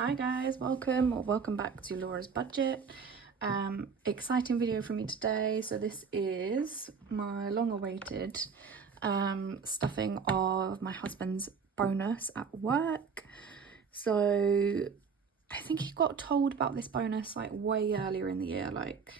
Hi guys, welcome back to Laura's Budget. Exciting video for me today. So this is my long-awaited stuffing of my husband's bonus at work. So I think he got told about this bonus like way earlier in the year, like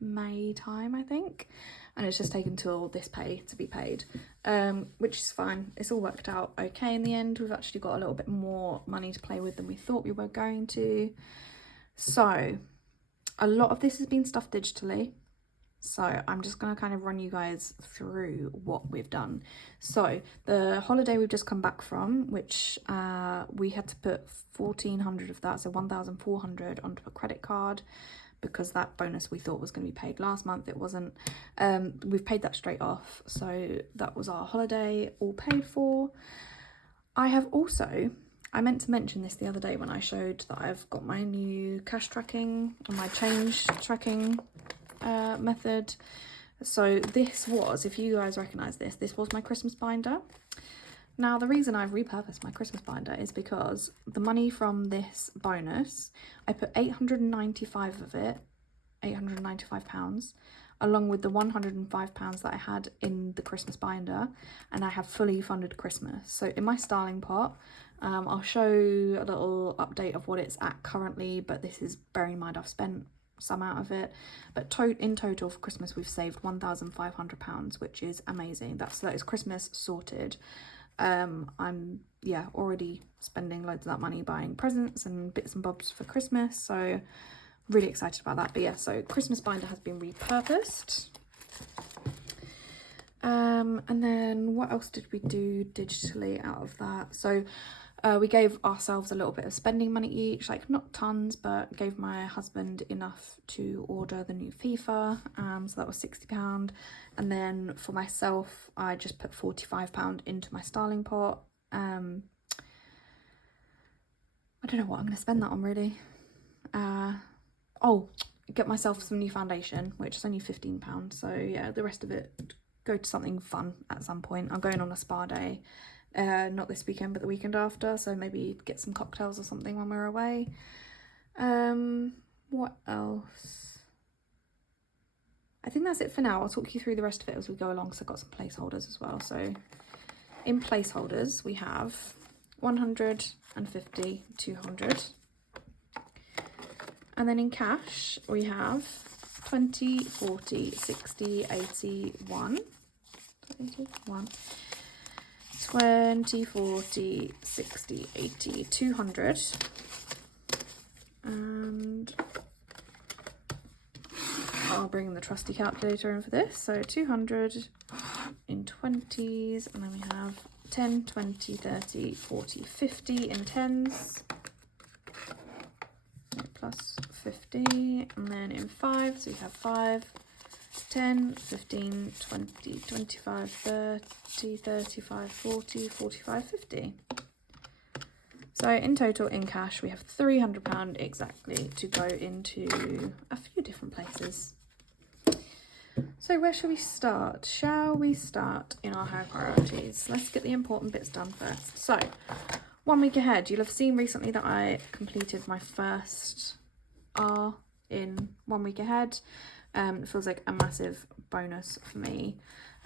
May time I think, and it's just taken till this pay to be paid, which is fine. It's all worked out okay in the end. We've actually got a little bit more money to play with than we thought we were going to. So a lot of this has been stuffed digitally, so I'm just going to kind of run you guys through what we've done. So the holiday we've just come back from, which we had to put 1,400 of that, so 1,400 onto a credit card, because that bonus we thought was going to be paid last month, it wasn't. We've paid that straight off, so that was our holiday all paid for. I meant to mention this the other day when I showed that I've got my new cash tracking and my change tracking method. So this was, if you guys recognise this was my Christmas binder. Now, the reason I've repurposed my Christmas binder is because the money from this bonus, I put 895 of it, £895, along with the £105 that I had in the Christmas binder, and I have fully funded Christmas. So in my styling pot, I'll show a little update of what it's at currently, but this is bearing in mind I've spent some out of it. But in total for Christmas, we've saved £1,500, which is amazing. That is Christmas sorted. I'm already spending loads of that money buying presents and bits and bobs for Christmas, so really excited about that. But yeah, so Christmas binder has been repurposed. And then what else did we do digitally out of that? So we gave ourselves a little bit of spending money each, like not tons, but gave my husband enough to order the new FIFA, so that was £60. And then for myself, I just put £45 into my styling pot. I don't know what I'm going to spend that on really. Get myself some new foundation, which is only £15, so yeah, the rest of it go to something fun at some point. I'm going on a spa day, not this weekend but the weekend after, so maybe get some cocktails or something when we're away. What else? I think that's it for now. I'll talk you through the rest of it as we go along, so I've got some placeholders as well. So in placeholders we have 150, 200, and then in cash we have 20, 40, 60, 80, 1, 20, 40, 60, 80, 200, and I'll bring the trusty calculator in for this. So 200 in 20s, and then we have 10, 20, 30, 40, 50 in 10s, plus 50, and then in 5, so we have 5, 10, 15, 20, 25, 30, 35, 40, 45, 50. So in total in cash we have £300 exactly to go into a few different places. So where shall we start? Shall we start in our high priorities? Let's get the important bits done first. So 1 week ahead, you'll have seen recently that I completed my first R in 1 week ahead. It feels like a massive bonus for me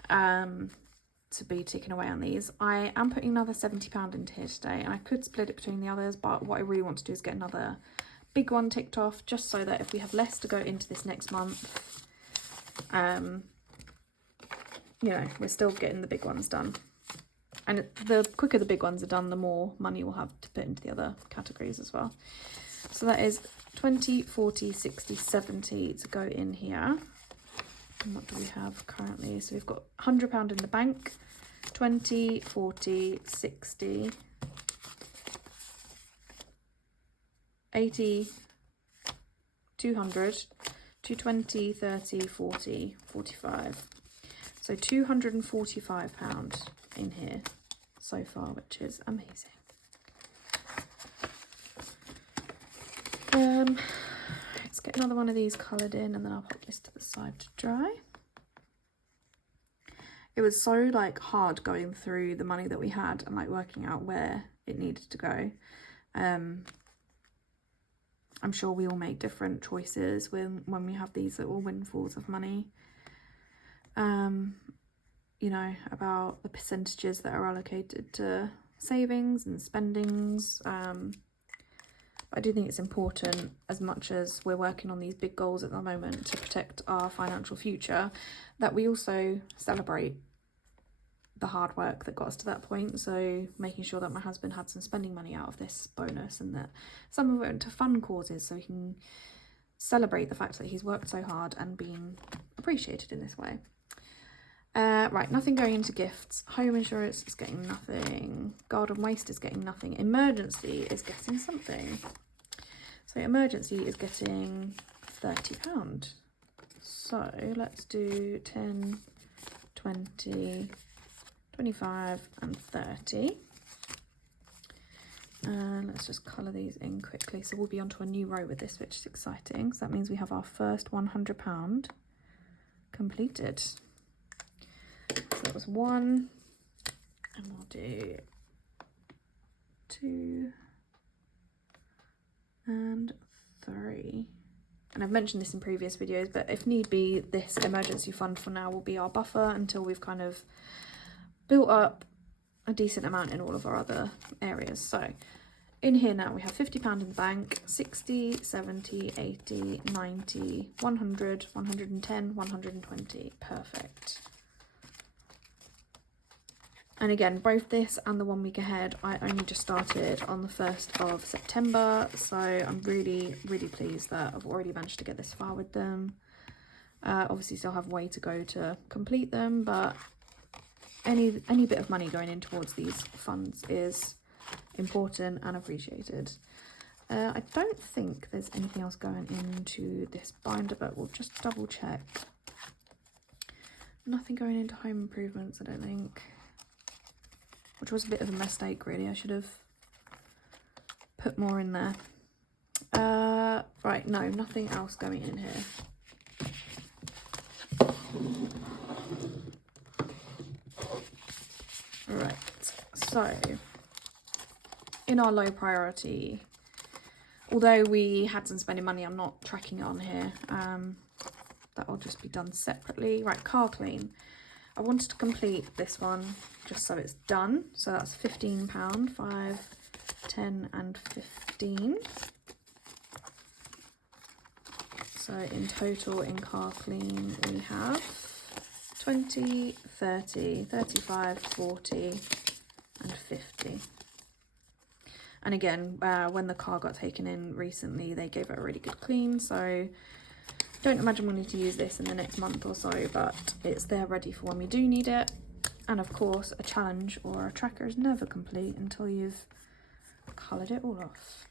to be ticking away on these. I am putting another £70 into here today, and I could split it between the others, but what I really want to do is get another big one ticked off, just so that if we have less to go into this next month, you know, we're still getting the big ones done. And the quicker the big ones are done, the more money we'll have to put into the other categories as well. So that is 20, 40, 60, 70 to go in here. And what do we have currently? So we've got £100 in the bank, 20, 40, 60, 80, 200, 220, 30, 40, 45. So £245 in here so far, which is amazing. Let's get another one of these coloured in, and then I'll pop this to the side to dry. It was so like hard going through the money that we had and like working out where it needed to go. I'm sure we all make different choices when we have these little windfalls of money. You know, about the percentages that are allocated to savings and spendings. I do think it's important, as much as we're working on these big goals at the moment to protect our financial future, that we also celebrate the hard work that got us to that point. So making sure that my husband had some spending money out of this bonus, and that some of it went to fun causes, so he can celebrate the fact that he's worked so hard and been appreciated in this way. Right, nothing going into gifts. Home insurance is getting nothing. Garden waste is getting nothing. Emergency is getting something. So emergency is getting £30. So let's do 10, 20, 25 and 30. And let's just colour these in quickly. So we'll be onto a new row with this, which is exciting. So that means we have our first £100 completed. So that was 1, and we'll do 2 and 3. And I've mentioned this in previous videos, but if need be, this emergency fund for now will be our buffer until we've kind of built up a decent amount in all of our other areas. So in here now we have £50 in the bank, 60, 70, 80, 90, 100, 110, 120. Perfect. And again, both this and the 1 week ahead, I only just started on the 1st of September. So I'm really, really pleased that I've already managed to get this far with them. Obviously still have a way to go to complete them, but any bit of money going in towards these funds is important and appreciated. I don't think there's anything else going into this binder, but we'll just double check. Nothing going into home improvements, I don't think. Which was a bit of a mistake, really. I should have put more in there. Right, no, nothing else going in here. Right, so in our low priority, although we had some spending money, I'm not tracking it on here. That'll just be done separately. Right, car clean. I wanted to complete this one just so it's done. So that's £15, 5, 10 and 15. So in total in car clean we have 20, 30, 35, 40 and 50. And again, when the car got taken in recently, they gave it a really good clean. So don't imagine we'll need to use this in the next month or so, but it's there ready for when we do need it. And of course, a challenge or a tracker is never complete until you've coloured it all off.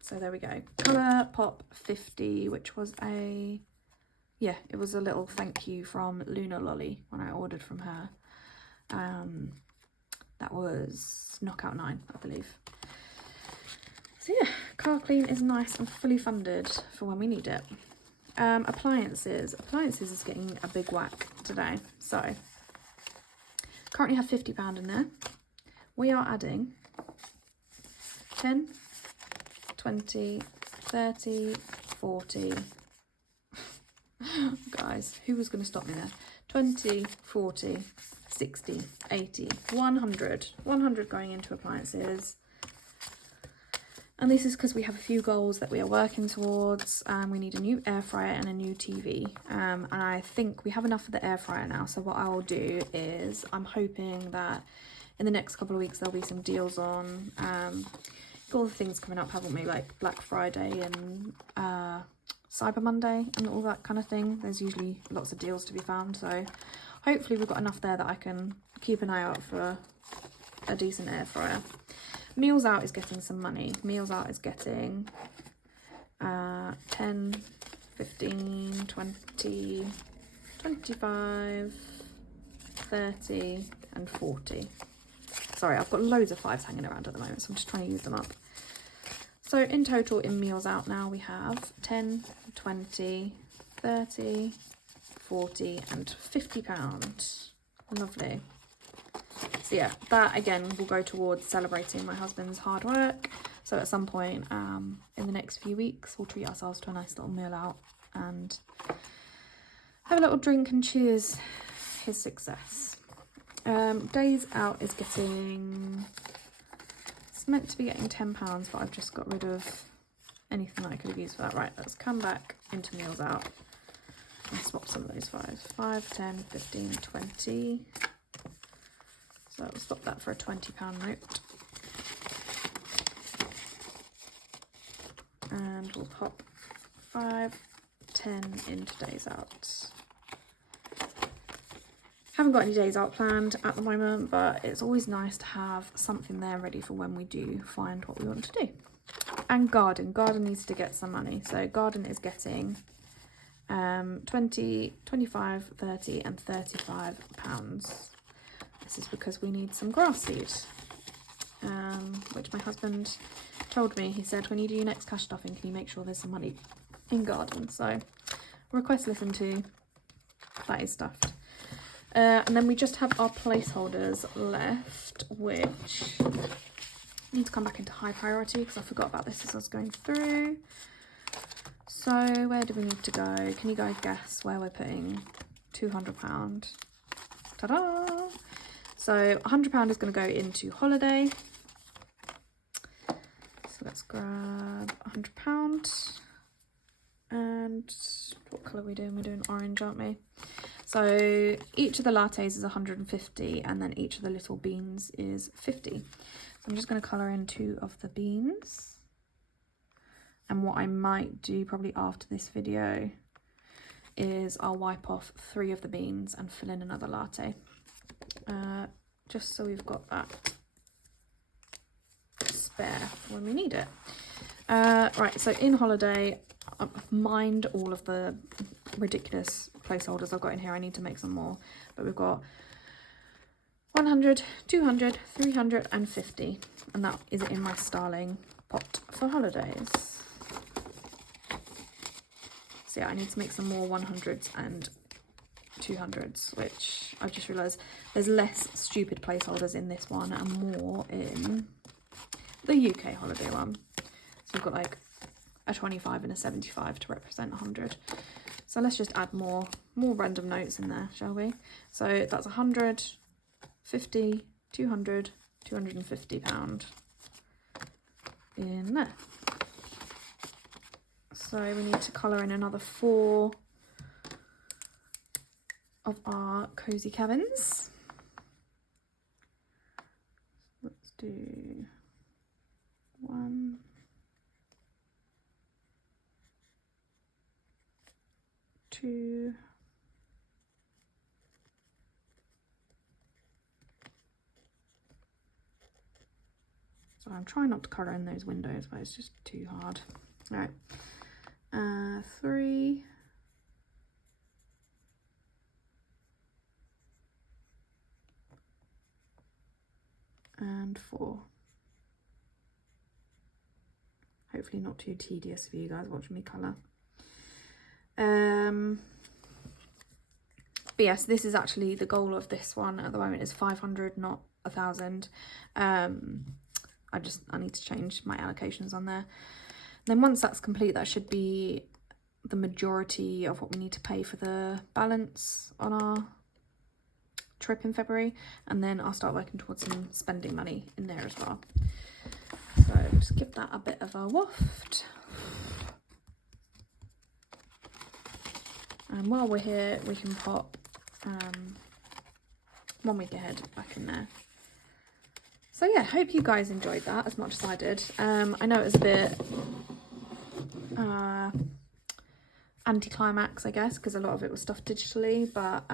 So there we go. Colour Pop 50, which was a, yeah, it was a little thank you from Luna Lolly when I ordered from her. That was Knockout 9, I believe. So yeah, car clean is nice and fully funded for when we need it. Appliances is getting a big whack today. So currently have £50 in there. We are adding 10, 20, 30, 40. Guys, who was going to stop me there? 20, 40, 60, 80, 100. 100 going into appliances. And this is because we have a few goals that we are working towards. We need a new air fryer and a new TV. And I think we have enough for the air fryer now. So what I will do is I'm hoping that in the next couple of weeks there'll be some deals on. All the things coming up, haven't we? Like Black Friday and Cyber Monday and all that kind of thing. There's usually lots of deals to be found. So hopefully we've got enough there that I can keep an eye out for a decent air fryer. Meals Out is getting some money. Meals Out is getting 10, 15, 20, 25, 30 and 40. Sorry, I've got loads of 5s hanging around at the moment, so I'm just trying to use them up. So in total in Meals Out now we have 10, 20, 30, 40 and £50. Lovely. So yeah, that again will go towards celebrating my husband's hard work. So at some point in the next few weeks, we'll treat ourselves to a nice little meal out and have a little drink and cheers his success. Days out is getting, it's meant to be getting £10, but I've just got rid of anything that I could have used for that. Right, let's come back into meals out and swap some of those 5, 10, 15, 20. So we'll swap that for a £20 note. And we'll pop 5, 10 into days out. Haven't got any days out planned at the moment, but it's always nice to have something there ready for when we do find what we want to do. And garden needs to get some money. So garden is getting 20, 25, 30 and £35. This is because we need some grass seed, which my husband told me. He said, when you do your next cash stuffing, can you make sure there's some money in garden? So request listened to, that is stuffed. And then we just have our placeholders left, which need to come back into high priority because I forgot about this as I was going through. So where do we need to go? Can you guys guess where we're putting £200? Ta-da! So £100 is going to go into holiday. So let's grab £100. And what colour are we doing? We're doing orange, aren't we? So each of the lattes is 150 and then each of the little beans is 50. So I'm just going to colour in 2 of the beans. And what I might do probably after this video is I'll wipe off 3 of the beans and fill in another latte. Just so we've got that spare when we need it. Right, so in holiday, mind all of the ridiculous placeholders I've got in here. I need to make some more, but we've got 100, 200, 350, and that is in my Starling pot for holidays. So yeah, I need to make some more 100s and 200s, which I've just realised there's less stupid placeholders in this one and more in the UK holiday one. So we've got like a 25 and a 75 to represent 100. So let's just add more random notes in there, shall we? So that's 100, 50, 200, £250 in there. So we need to colour in another 4 of our cosy cabins. Let's do 1, 2, so I'm trying not to colour in those windows, but it's just too hard. All right, 3, and 4. Hopefully not too tedious for you guys watching me colour. But yes, this is actually the goal of this one at the moment is 500, not 1,000. I need to change my allocations on there. Then once that's complete, that should be the majority of what we need to pay for the balance on our trip in February, and then I'll start working towards some spending money in there as well. So just give that a bit of a waft. And while we're here, we can pop 1 week ahead back in there. So yeah, hope you guys enjoyed that as much as I did. I know it was a bit anticlimax, I guess, because a lot of it was stuffed digitally, but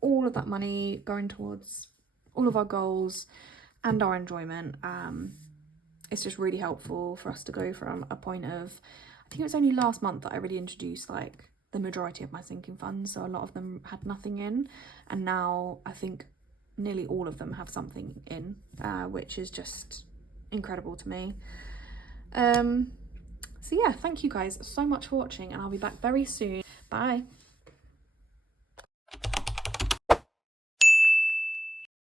all of that money going towards all of our goals and our enjoyment, it's just really helpful for us to go from a point of, I think it was only last month that I really introduced like the majority of my sinking funds, so a lot of them had nothing in, and now I think nearly all of them have something in, which is just incredible to me. So yeah, thank you guys so much for watching, and I'll be back very soon. Bye.